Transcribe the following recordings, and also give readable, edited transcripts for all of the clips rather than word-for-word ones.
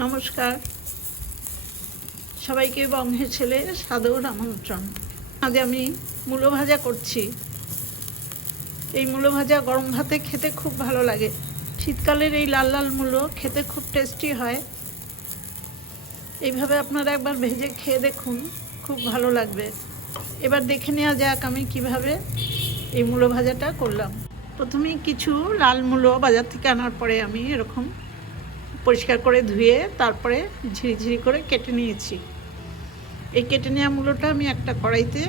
নমস্কার, সবাইকে বঙ্গের ছেলে সাদর আমন্ত্রণ। আজ আমি মূলো ভাজা করছি। এই মূলো ভাজা গরম ভাতে খেতে খুব ভালো লাগে। শীতকালের এই লাল লাল মূলো খেতে খুব টেস্টি হয়। এইভাবে আপনারা একবার ভেজে খেয়ে দেখুন, খুব ভালো লাগবে। এবার দেখে নেওয়া যাক আমি কিভাবে এই মূলো ভাজাটা করলাম। প্রথমেই কিছু লাল মূলো বাজার থেকে আনার পরে আমি এরকম পরিষ্কার করে ধুয়ে তারপরে ঝিরিঝিরি করে কেটে নিয়েছি। এই কেটে নেওয়া মূলোটা আমি একটা কড়াইতে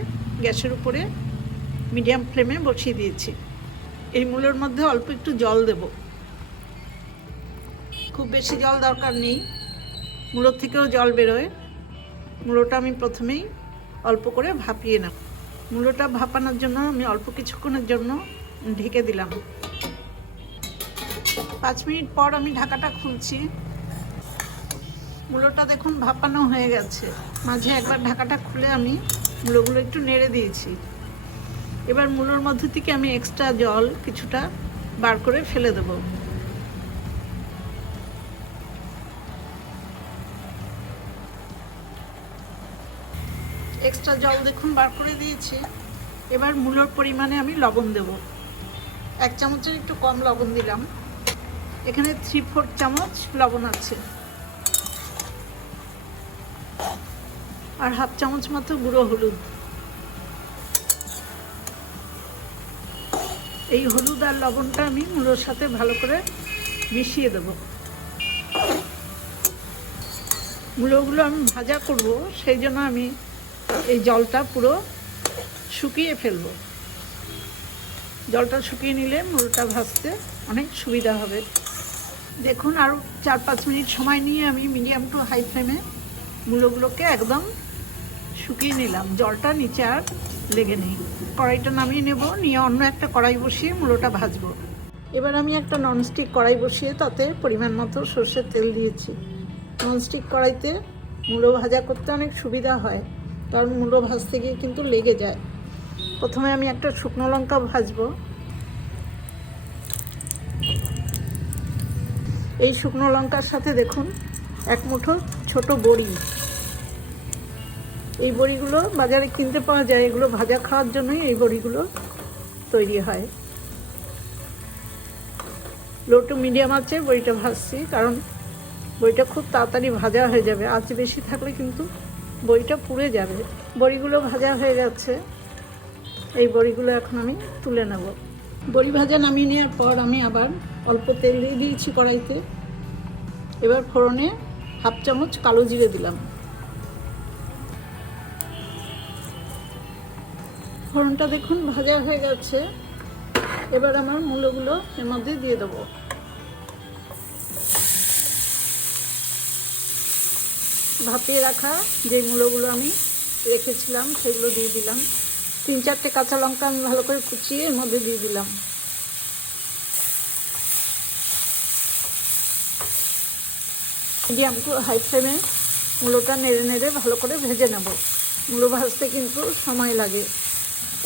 গ্যাসের উপরে মিডিয়াম ফ্লেমে বসিয়ে দিয়েছি। এই মূলোর মধ্যে অল্প একটু জল দেব, খুব বেশি জল দরকার নেই, মূলোর থেকেও জল বেরোয়। মূলোটা আমি প্রথমেই অল্প করে ভাপিয়ে নেব। মূলোটা ভাপানোর জন্য আমি অল্প কিছুক্ষণের জন্য ঢেকে দিলাম। 5 মিনিট পর আমি ঢাকাটা খুলছি। মূলোটা দেখুন ভাপানো হয়ে গেছে। মাঝে একবার ঢাকাটা খুলে আমি মূলোগুলো একটু নেড়ে দিয়েছি। এবার মূলোর মধ্যে থেকে আমি এক্সট্রা জল কিছুটা বার করে ফেলে দেব। এক্সট্রা জল দেখুন বার করে দিয়েছি। এবার মূলোর পরিমাণে আমি লবণ দেব। 1 চামচের একটু কম লবণ দিলাম। এখানে 3/4 চামচ লবণ আছে, আর 1/2 চামচ মতো গুঁড়ো হলুদ। এই হলুদ আর লবণটা আমি মূলোর সাথে ভালো করে মিশিয়ে দেব। মূলোগুলো আমি ভাজা করব, সেই জন্য আমি এই জলটা পুরো শুকিয়ে ফেলব। জলটা শুকিয়ে নিলে মূলোটা ভাজতে অনেক সুবিধা হবে। দেখুন আরও 4-5 মিনিট সময় নিয়ে আমি মিডিয়াম টু হাই ফ্লেমে মূলোগুলোকে একদম শুকিয়ে নিলাম। জলটা নিচে আর লেগে নেই। কড়াইটা নামিয়ে নেব, নিয়ে অন্য একটা কড়াই বসিয়ে মূলোটা ভাজবো। এবার আমি একটা ননস্টিক কড়াই বসিয়ে তাতে পরিমাণ মতো সর্ষের তেল দিয়েছি। ননস্টিক কড়াইতে মূলো ভাজা করতে অনেক সুবিধা হয়, কারণ মূলো ভাজতে গিয়ে কিন্তু লেগে যায়। প্রথমে আমি একটা শুকনো লঙ্কা ভাজবো। এই শুকনো লঙ্কার সাথে দেখুন 1 মুঠো ছোট বড়ি। এই বড়িগুলো বাজারে কিনতে পাওয়া যায়, এগুলো ভাজা খাওয়ার জন্যই এই বড়িগুলো তৈরি হয়। লো টু মিডিয়াম আছে বড়িটা ভাজছি, কারণ বড়িটা খুব তাড়াতাড়ি ভাজা হয়ে যাবে। আঁচ বেশি থাকলে কিন্তু বড়িটা পুড়ে যাবে। বড়িগুলো ভাজা হয়ে গেছে। এই বড়িগুলো এখন আমি তুলে নেব। বড়ি ভাজা নামিয়ে নেওয়ার পর আমি আবার অল্প তেল দিয়ে দিয়েছি কড়াইতে। এবার ফোড়নে 1/2 চামচ কালো জিরে দিলাম। ফোড়নটা দেখুন ভাজা হয়ে গেছে। এবার আমার মূলোগুলো এর মধ্যে দিয়ে দেবো। ভাপিয়ে রাখা যে মূলোগুলো আমি রেখেছিলাম সেগুলো দিয়ে দিলাম। 3-4টে কাঁচা লঙ্কা আমি ভালো করে কুচিয়ে এর মধ্যে দিয়ে দিলাম। মিডিয়াম টু হাই ফ্লেমে মূলোটা নেড়ে নেড়ে ভালো করে ভেজে নেব। মূলো ভাজতে কিন্তু সময় লাগে।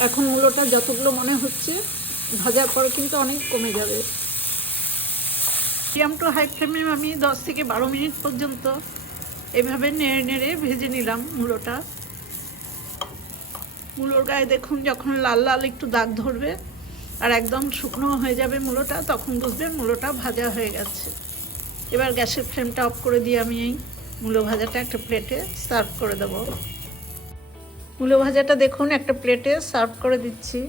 এখন মূলোটা যতগুলো মনে হচ্ছে ভাজার পরে কিন্তু অনেক কমে যাবে। মিডিয়াম টু হাই ফ্লেমে আমি 10 থেকে 12 মিনিট পর্যন্ত এভাবে নেড়ে নেড়ে ভেজে নিলাম মূলোটা। মূলোর গায়ে দেখুন যখন লাল লাল একটু দাগ ধরবে আর একদম শুকনো হয়ে যাবে মূলোটা, তখন বুঝবেন মূলোটা ভাজা হয়ে গেছে। এবার গ্যাসের ফ্লেমটা অফ করে দিয়ে আমি এই মূলো ভাজাটা একটা প্লেটে সার্ভ করে দেব। মূলো ভাজাটা দেখুন একটা প্লেটে সার্ভ করে দিচ্ছি।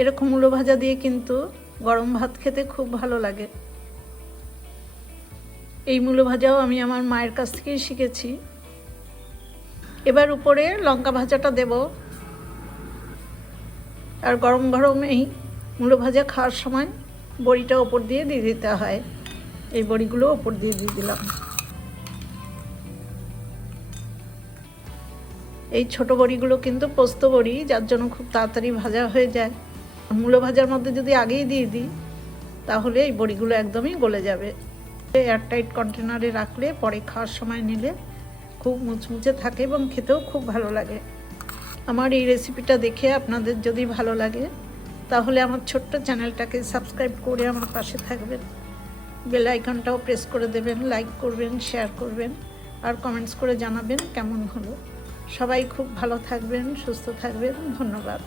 এরকম মূলো ভাজা দিয়ে কিন্তু গরম ভাত খেতে খুব ভালো লাগে। এই মূলো ভাজাও আমি আমার মায়ের কাছ থেকেই শিখেছি। এবার উপরে লঙ্কা ভাজাটা দেব। আর গরম গরম এই মূলো ভাজা খাওয়ার সময় বড়িটা ওপর দিয়ে দিতে হয়। এই বড়িগুলো ওপর দিয়ে দিলাম। এই ছোট বড়িগুলো কিন্তু পোস্ত বড়ি, যার জন্য খুব তাড়াতাড়ি ভাজা হয়ে যায়। মূলো ভাজার মধ্যে যদি আগেই দিয়ে দিই তাহলে এই বড়িগুলো একদমই গলে যাবে। এয়ারটাইট কন্টেনারে রাখলে পরে খাওয়ার সময় নিলে খুব মুচমুচে থাকে এবং খেতেও খুব ভালো লাগে। আমার এই রেসিপিটা দেখে আপনাদের যদি ভালো লাগে তাহলে আমার ছোট্ট চ্যানেলটাকে সাবস্ক্রাইব করে আমার পাশে থাকবেন। বেল আইকনটাও প্রেস করে দেবেন, লাইক করবেন, শেয়ার করবেন আর কমেন্টস করে জানাবেন কেমন হলো। সবাই খুব ভালো থাকবেন, সুস্থ থাকবেন। ধন্যবাদ।